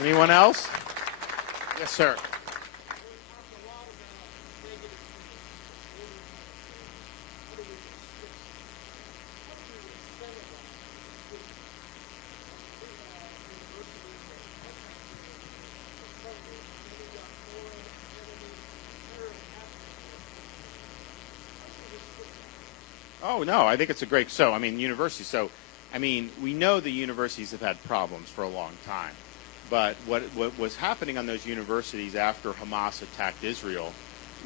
Anyone else? Yes, sir. Oh, no, I think it's a great, universities, we know the universities have had problems for a long time, but what was happening on those universities after Hamas attacked Israel,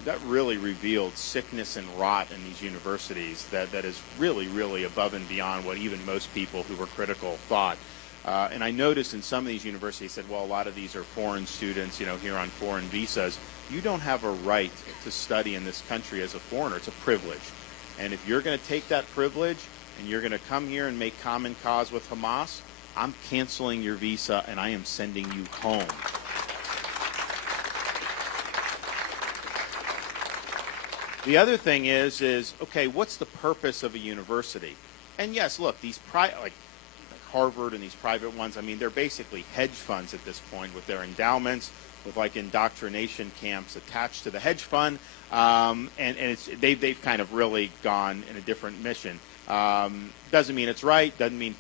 that really revealed sickness and rot in these universities that is really, really above and beyond what even most people who were critical thought. And I noticed in some of these universities said, well, a lot of these are foreign students, here on foreign visas. You don't have a right to study in this country as a foreigner. It's a privilege. And if you're going to take that privilege and you're going to come here and make common cause with Hamas, I'm canceling your visa and I am sending you home. The other thing is okay, what's the purpose of a university? And yes, look, these like Harvard and these private ones, they're basically hedge funds at this point with their endowments, with like indoctrination camps attached to the hedge fund, and they've kind of really gone in a different mission. Doesn't mean it's right, doesn't mean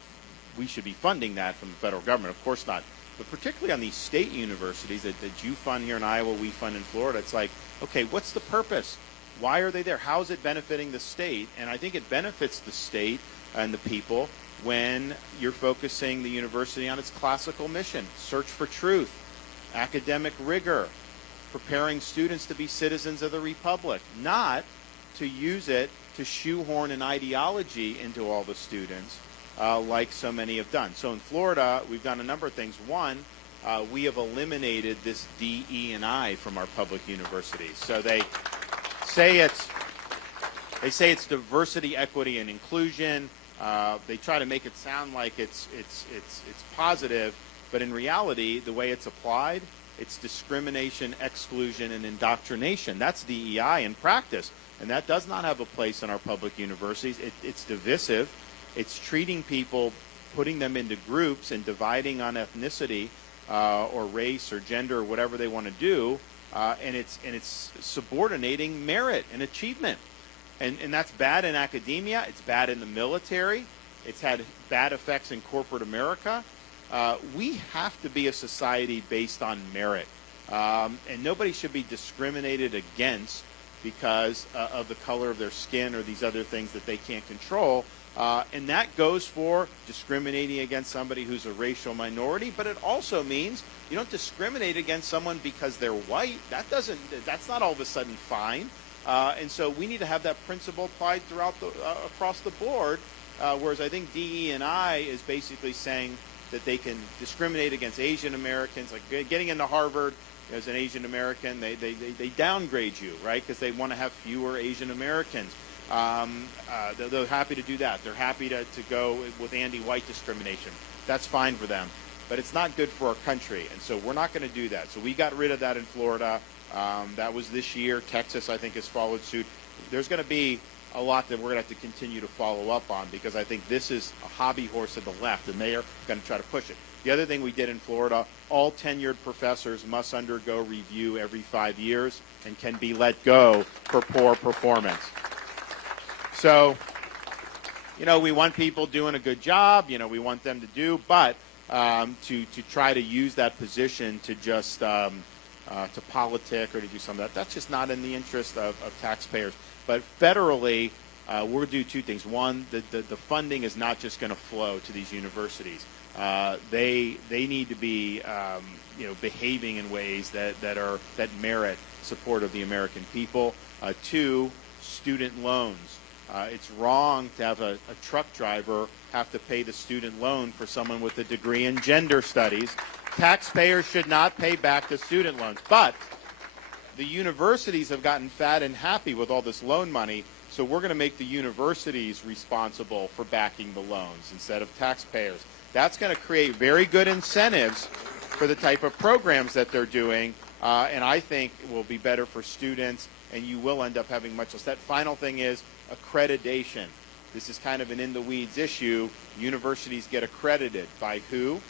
we should be funding that from the federal government, of course not. But particularly on these state universities that you fund here in Iowa, we fund in Florida, it's like, okay, what's the purpose? Why are they there? How is it benefiting the state? And I think it benefits the state and the people when you're focusing the university on its classical mission, search for truth, academic rigor, preparing students to be citizens of the republic, not to use it to shoehorn an ideology into all the students like so many have done. So in Florida, we've done a number of things. One, we have eliminated this D, E, and I from our public universities. So they say it's diversity, equity, and inclusion. They try to make it sound like it's positive, but in reality, the way it's applied, it's discrimination, exclusion, and indoctrination. That's DEI in practice, and that does not have a place in our public universities. It's divisive. It's treating people, putting them into groups and dividing on ethnicity or race or gender or whatever they want to do, and it's subordinating merit and achievement. And that's bad in academia. It's bad in the military. It's had bad effects in corporate America. We have to be a society based on merit. And nobody should be discriminated against because of the color of their skin or these other things that they can't control. And that goes for discriminating against somebody who's a racial minority, but it also means you don't discriminate against someone because they're white. That's not all of a sudden fine. And so we need to have that principle applied throughout across the board, whereas I think DE&I is basically saying that they can discriminate against Asian Americans, like getting into Harvard as an Asian American, they downgrade you, right, because they want to have fewer Asian Americans. They're happy to do that. They're happy to go with anti-white discrimination. That's fine for them. But it's not good for our country, and so we're not going to do that. So we got rid of that in Florida. That was this year. Texas, I think, has followed suit. There's going to be a lot that we're going to have to continue to follow up on because I think this is a hobby horse of the left, and they are going to try to push it. The other thing we did in Florida, all tenured professors must undergo review every 5 years and can be let go for poor performance. So, we want people doing a good job, we want them to do, but to try to use that position to just to politic or to do some of that, that's just not in the interest of taxpayers. But federally, we're going to do two things. One, the funding is not just going to flow to these universities. They need to be behaving in ways that merit support of the American people. Two, student loans. It's wrong to have a truck driver have to pay the student loan for someone with a degree in gender studies. Taxpayers should not pay back the student loans. But the universities have gotten fat and happy with all this loan money, so we're going to make the universities responsible for backing the loans instead of taxpayers. That's going to create very good incentives for the type of programs that they're doing, and I think it will be better for students, and you will end up having much less. That final thing is accreditation. This is kind of an in-the-weeds issue. Universities get accredited by who?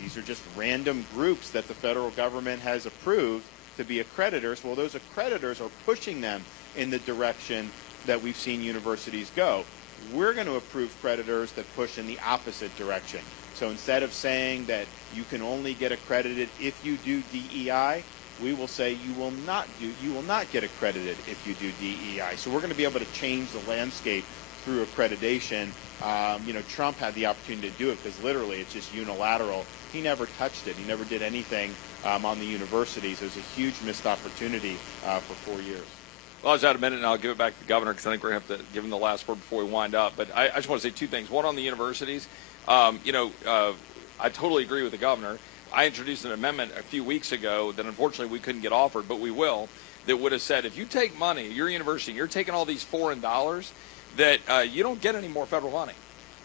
These are just random groups that the federal government has approved to be accreditors. Well, those accreditors are pushing them in the direction that we've seen universities go. We're going to approve creditors that push in the opposite direction. So instead of saying that you can only get accredited if you do DEI, we will say you will not get accredited if you do DEI. So we're going to be able to change the landscape through accreditation. Trump had the opportunity to do it because literally it's just unilateral. He never touched it. He never did anything on the universities. It was a huge missed opportunity for 4 years. Well, I was out a minute, and I'll give it back to the governor because I think we're going to have to give him the last word before we wind up. But I just want to say two things. One, on the universities, I totally agree with the governor. I introduced an amendment a few weeks ago that unfortunately we couldn't get offered, but we will, that would have said if you take money, your university, you're taking all these foreign dollars, that you don't get any more federal money.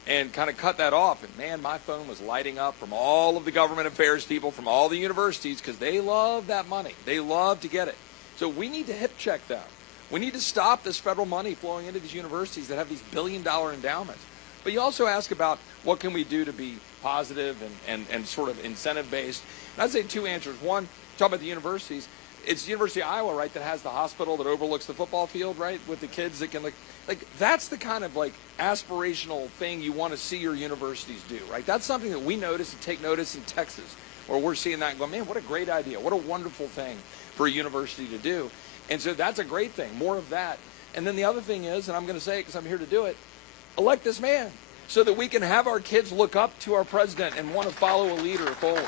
And kind of cut that off. And man, my phone was lighting up from all of the government affairs people from all the universities because they love that money. They love to get it. So we need to hip check them. We need to stop this federal money flowing into these universities that have these billion-dollar endowments. But you also ask about what can we do to be positive and sort of incentive-based. And I'd say two answers. One, talk about the universities. It's the University of Iowa, right, that has the hospital that overlooks the football field, right, with the kids that can, like that's the kind of, aspirational thing you want to see your universities do, right? That's something that we notice and take notice in Texas, where we're seeing that and going, man, what a great idea. What a wonderful thing for a university to do. And so that's a great thing, more of that. And then the other thing is, and I'm going to say it because I'm here to do it, elect this man so that we can have our kids look up to our president and want to follow a leader forward.